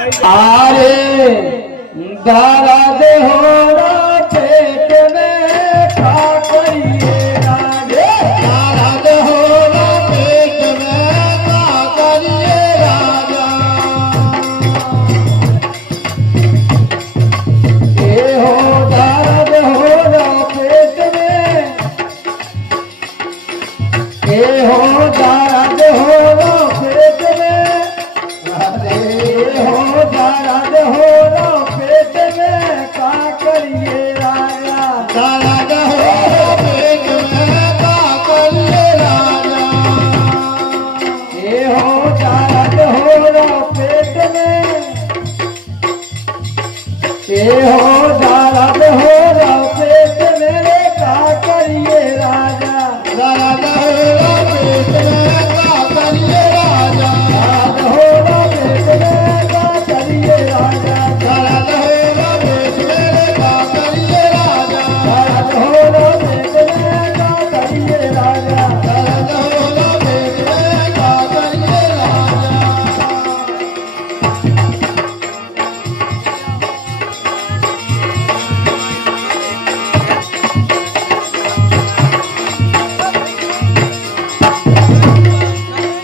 आरे दर्द हो रहा पेट में का करिए राजे दर्द हो रहा पेट में का करिए राजा ये हो दर्द हो रहा पेट में ये हो दर्द हो रहा पेट में हो दर्द हो रहा पेट में का करिए राजा दर्द हो रहा पेट में का करिए राजा ये हो दर्द हो रहा पेट में ये हो दर्द हो रहा पेट में का करिए राजा दर्द हो रहा पेट में का करिए राजा दर्द हो रहा पेट में का करिए राजा दर्द हो रहा पेट में का करिए राजा दर्द हो रहा पेट में का करिए राजा दर्द हो रहा पेट में का करिए राजा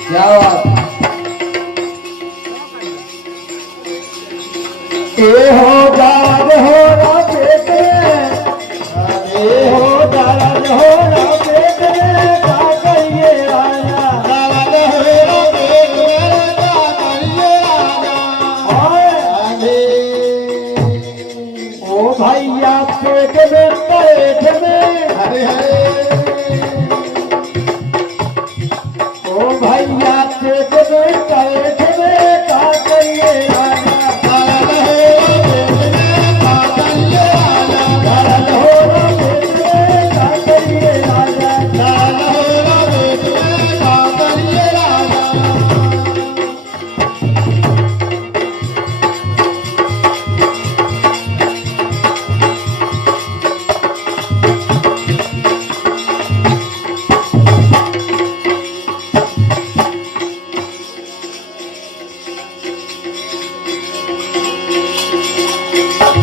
क्या बात ये हो दर्द हो रहा पेट में ये हो दर्द हो रहा पेट में का करिए राजा दर्द हो रहा पेट में का करिए राजा ओ भैया पेट में पेट में हरे हरे ओ भैया पेट में पेट में का करिए राजा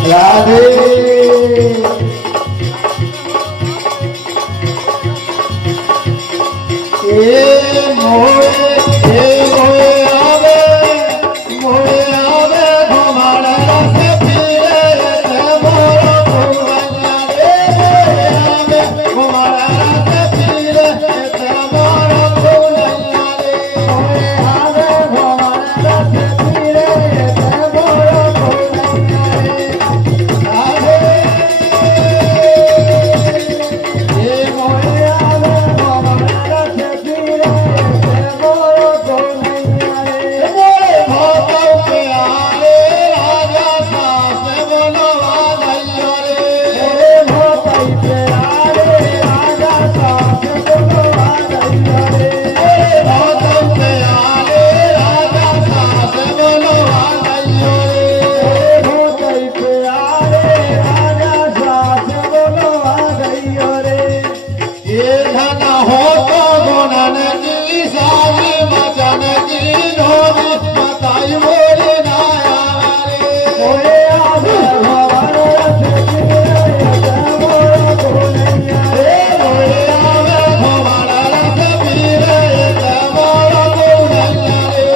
राधे मोए आवे घुमाड़ा रस पीरे ते मोरो फुलवैया रे आवे घुमाड़ा रस पीरे ते मोरो फुलवैया रे मोए आवे घुमाड़ा रस पीरे ते मोरो फुलवैया रे राधे ये मोए आवे घुमाड़ा रस पीरे ते मोरो फुलवैया रे मोए भोपाल पे आए राजा सास बोलो आलैया रे मोए भोपाल पे आए राजा सास बोलो आलैया रे मोए भोपाल पे आए राजा सास बोलो आलैया रे मोए भोपाल पे आए राजा सास बोलो आलैया रे ये धन हो तो गुणन की सारी मचन की नोरी बताई मोरे नाया रे मोए आवे भवन रस पीरे ते मोरो फुलवैया रे मोए आवे भवन रस पीरे ते मोरो फुलवैया रे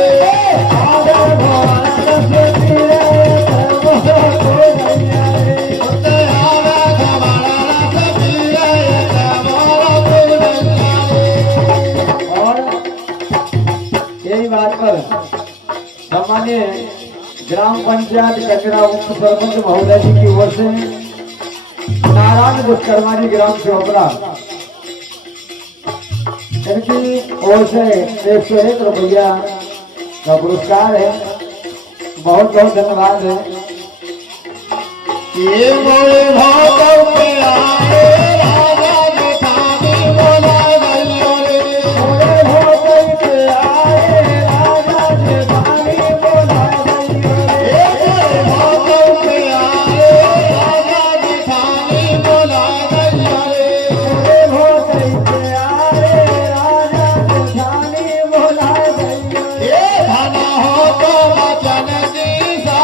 आवे भवन रस पीरे ते मोरो फुलवैया रे ते आवे भवन रस पीरे ते मोरो फुलवैया रे और यही बात पर सामान्य ग्राम पंचायत कचरा उप सरपंच महोदय जी की ओर से नारायण विश्वकर्मा जी ग्राम चौपड़ा इनकी ओर से 101 रुपया का पुरस्कार है। बहुत बहुत धन्यवाद है। ये मोरे भागव पे आए राजा जेठानी बोला गइयो रे मोरे भागव पे आए राजा जेठानी बोला गइयो रे मोरे भागव पे आए राजा जेठानी बोला गइयो रे मोरे भागव पे आए राजा जेठानी बोला गइयो रे धना हो तो वचन जी सा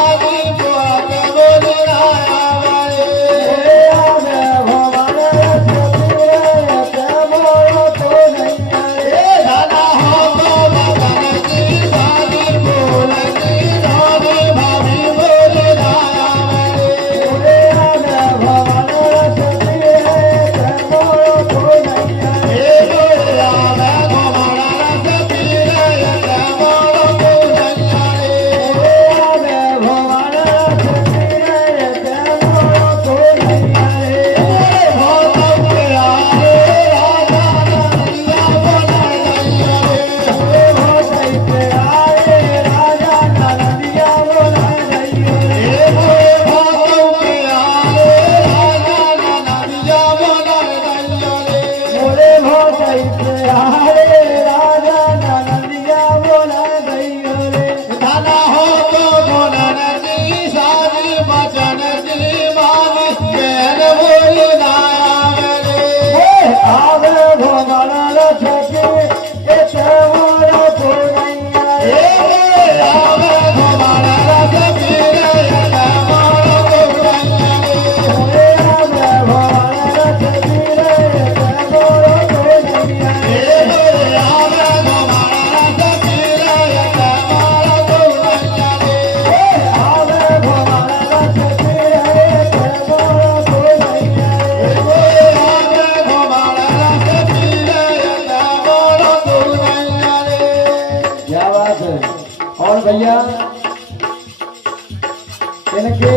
इनके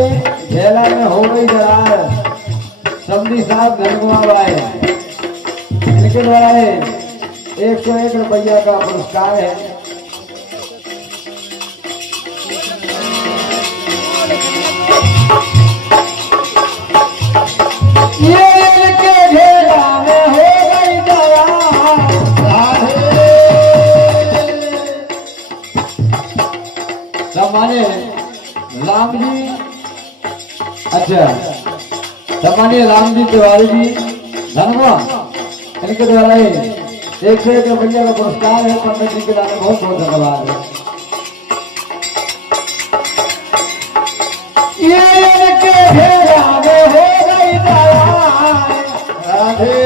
झेला में हो गई दरार। समधी साहब धनगुआ भाई, इनके द्वारा 101 रुपया का पुरस्कार है। ये इनके झेला में हो गई दरार। सम्मान्य राम जी, अच्छा सम्मान्य राम जी तिवारी जी धनवा, इनके द्वारा 101 रुपया का पुरस्कार है। पंडित जी के द्वारा बहुत बहुत धन्यवाद है। ये इनके घेरा में हो गई दरार। राधे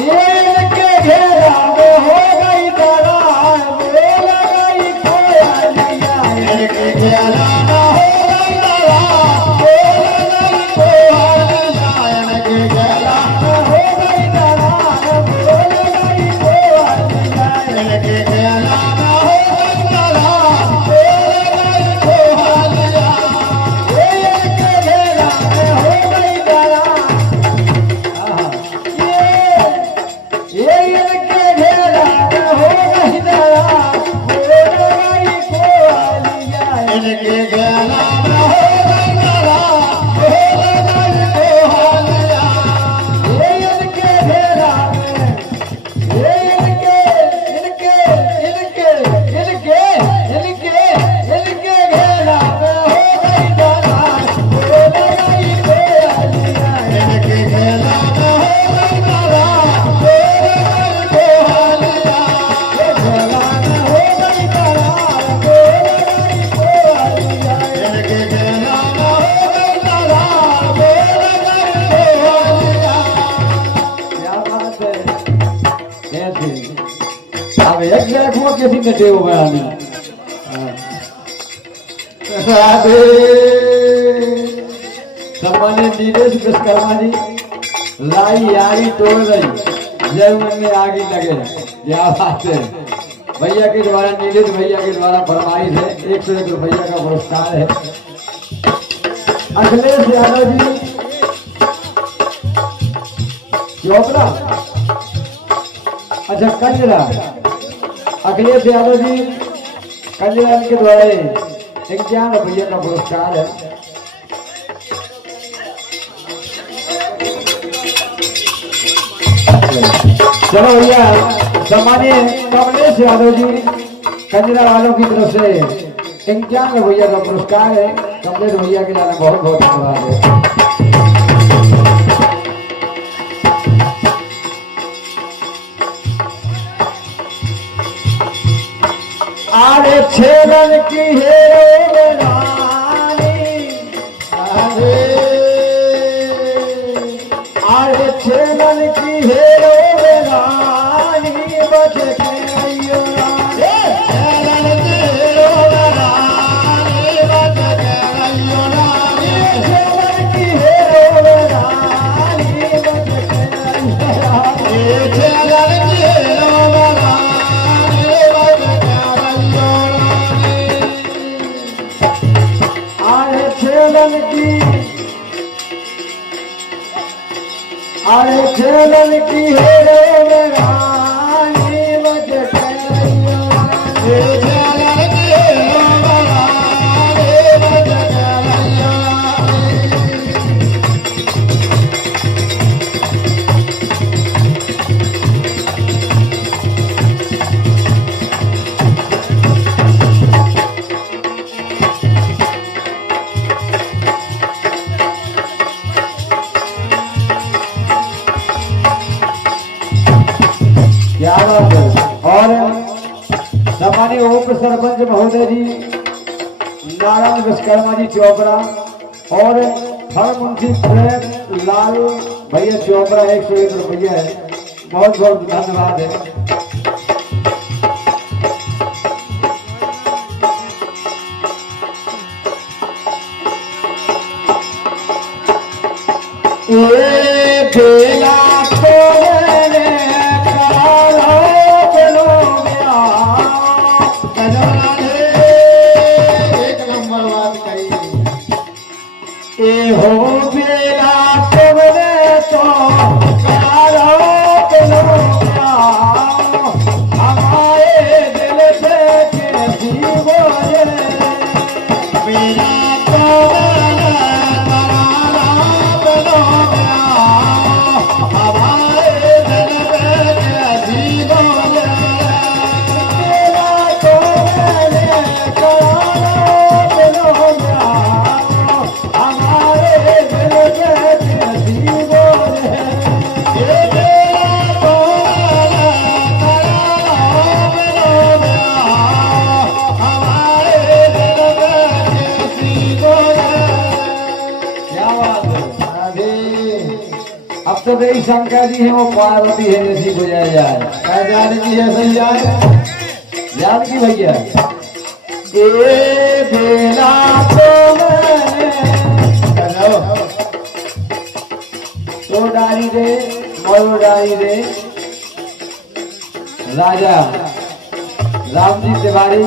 ये इनके घेरा में हो गई दरार। बोल गई कोयलिया इनके घेरा में हो गई दरार। बोल गई कोयलिया इनके घेरा में हो गई दरार। बोल गई कोयलिया इनके घेरा में हो गई दरार। कैसी नटे हो गया राधे। सम्मानित नीलेश विश्वकर्मा जी, लाई यारी तोड़ रही जय मन में आगे लगे। क्या बात है। भैया के द्वारा, नीलेश भैया के द्वारा फरमाइश है। 101 रुपया का पुरस्कार है। अखिलेश यादव जी चोपड़ा, अच्छा कंजरा, अखिलेश यादव जी कंजरा के द्वारा 51 रुपया का पुरस्कार है। चलो भैया, सम्मानिय कमलेश यादव जी कंजरा वालों की तरफ से 51 रुपया का पुरस्कार है। कमलेश भैया के द्वारा बहुत बहुत धन्यवाद है। आरे छेलन की है रानी, आरे छेलन की है रानी, बच के अइयो रानी, छेलन की है रानी, बच के अइयो रानी, छेलन की है रानी, बच के अइयो रानी, छेलन की है अरे छेलन की है रानी, बच के अइयो रानी, छेलन की है रानी, बच के अइयो और सम्मानित उप सरपंच महोदय जी नारायण विश्वकर्मा जी चोपड़ा और हर मुंशी प्रेम लाल भैया चोपड़ा 101 रुपया है। बहुत बहुत धन्यवाद है। ये बेला बेला तुमने तो कारो किलो हमारे दिल से कैसी बोले बेला तुमने कारो किलो हमारे दिल से कैसी बोले बेला तुमने कारो किलो हमारे दिल से कैसी बोले ये बेला तुमने हमारे दिल से कैसी बोले क्या बात है अब तो मेरी शंकर जी है वो पार्वती है जैसी बुझाया जाए क्या जानकी है सही जाए जानकी भैया ए बेला तो डाली दे मरो डाली दे राजा रामजी तिवारी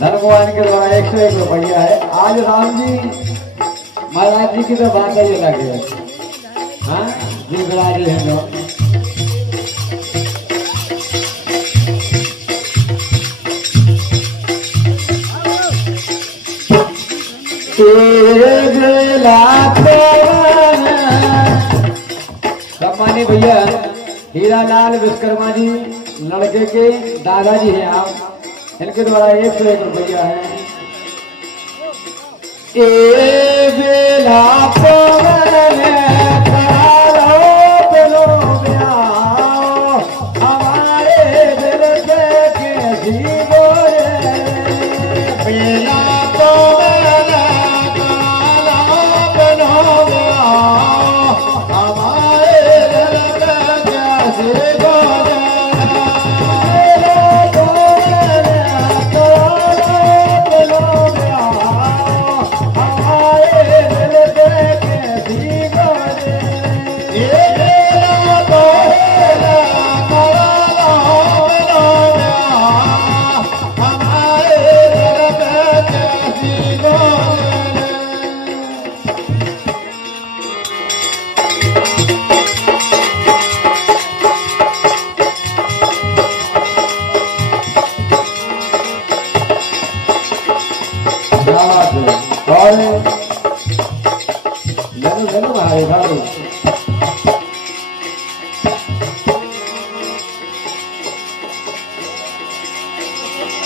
धर्मवान के द्वारा 101 रुपया है। आज राम जी महाराज जी की तो बात ही अलग है। हाँ जी विराज है जो सम्मानी भैया हीरालाल विश्वकर्मा जी लड़के के दादाजी हैं आप, इनके द्वारा 101 रुपया है। ए बेला हमारे दिल से कैसी बोले बेला हमारे दिल से कैसी बोले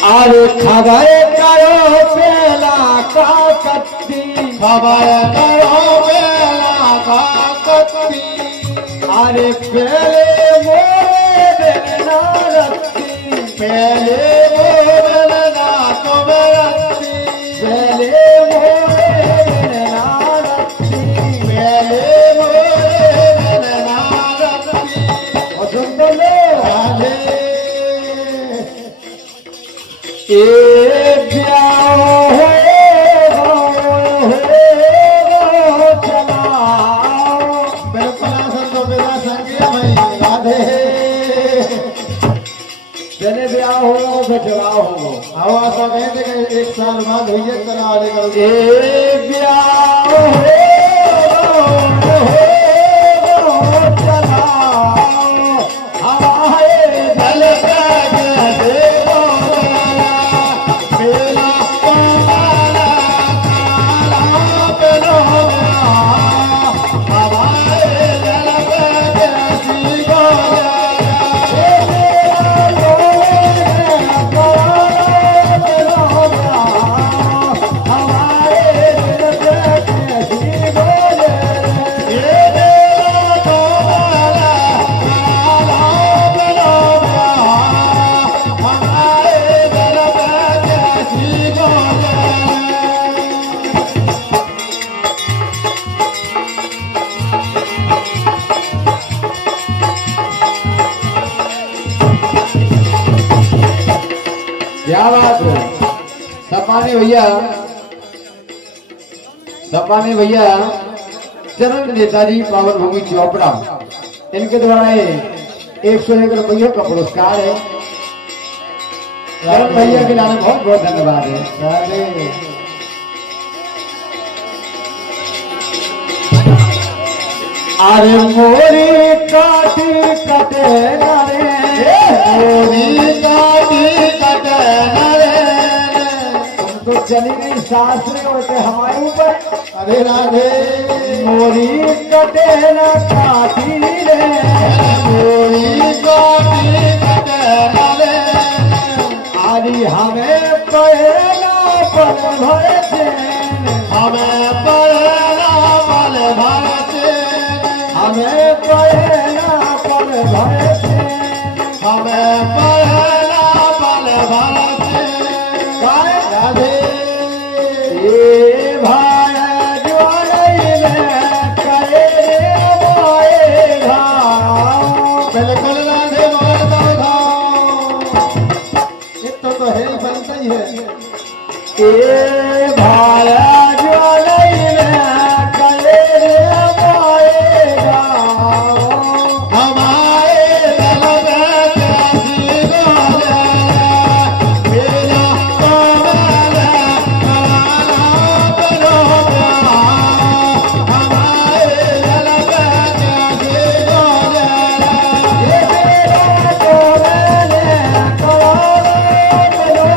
अरे खबर करो बेला का कत्ती खबर करो बेला का कत्ती अरे पहले मोरे ना रत्ती पहले मोरे ना तुम रत्ती पहले मोरे ना रत्ती पहले मोरे ना रत्ती और सुन लो राधे ए प्यार चला बिल्कुल संतो मेरा संगिया भाई राधे चले ब्याह हो बचवा हो आवाज आ गए थे 1 साल बाद हुई चला वाले करो ए ब्याह चला हमारे दिल का क्या बात है सम्मानी भैया चरण नेताजी पावन भूमि चोपड़ा इनके द्वारा 101 रुपये का पुरस्कार है। चरण भैया के लाने बहुत बहुत धन्यवाद है। अरे मोरी काटी कटे रे मोरी काटी कटे रे तुम तो चली गई शास्त्र होते हमारे ऊपर अरे राधे मोरी कटे न काटी रे मोरी काटी कटे रे आरी हमें पहला पल भर से हमें पहला पल भर से हमें पहला पल भर से हमें पहला पल भर से गाय राधे ये भाई ज्वाले करे मोए धाम बिल्कुल राधे मोए धाम इतना तो है बनता ही है ये भाई ज्वाले करे मोए धाम हमारे दल में प्यासी गोले मेरा कमल कमला बनो हमारे दल में प्यासी गोले ये मेरा कमल कमला बनो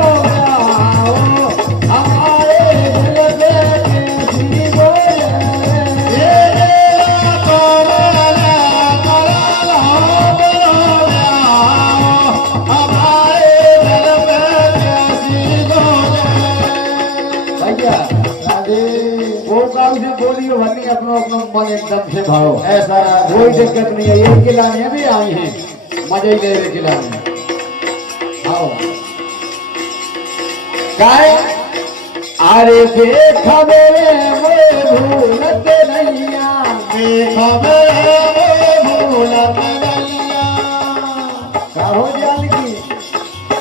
हमारे दल में प्यासी गोले ये मेरा कमल कमला भैया वो काम से बोलियो भरनी अपना अपना मन एकदम से भाव ऐसा कोई दिक्कत नहीं है ये खिलाने भी आई हैं मजे ही ले रहे खिलाने आओ गाय अरे देखा मेरे भूलत नैया देखा मेरे भूलत नैया कहो जानकी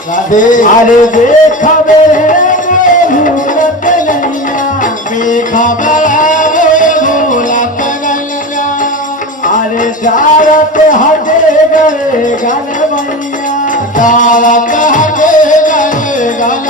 राधे अरे देखा मेरे भूलत नैया देखा मेरे भूलत नैया अरे दारत हटे गए गल मैया दारत हटे गए गल